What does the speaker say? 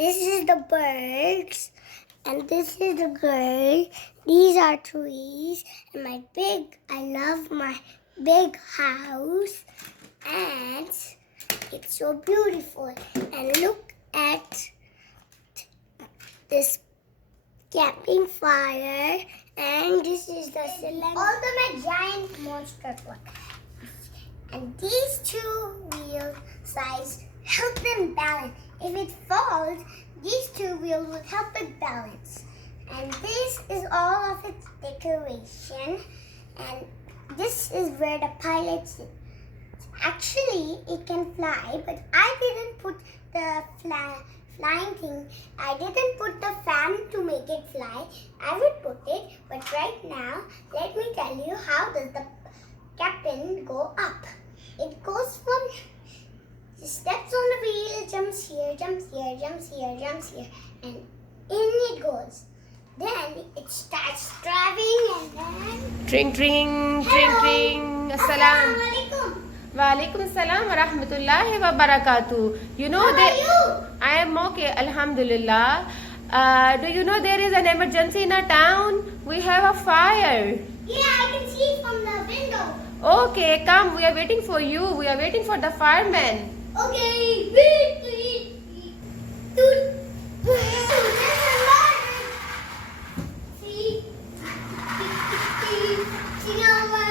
This is the birds, and this is the girl. These are trees, and I love my big house, and it's so beautiful. And look at this camping fire, and this is the ultimate giant monster truck. And these two wheel sides help them balance. If it falls, these two wheels will help it balance. And this is all of its decoration. And this is where the pilot sits. Actually, it can fly, but I didn't put the flying thing. I didn't put the fan to make it fly. I would put it, but right now, let me tell you how does the captain go up. It goes from steps on the wheel, jumps here, jumps here, jumps here, jumps here, and in it goes. Then it starts driving, and then Tring tring, tring tring. Assalam. Assalamualaikum. Walaikum assalam wa rahmatullahi wa barakatuh. You know How are you? I am okay, alhamdulillah. Do you know there is an emergency in our town? We have a fire. Yeah, I can see from the window. Okay, come. We are waiting for you. We are waiting for the fireman. Okay, wait. Dude. There's a lot. See? See how much?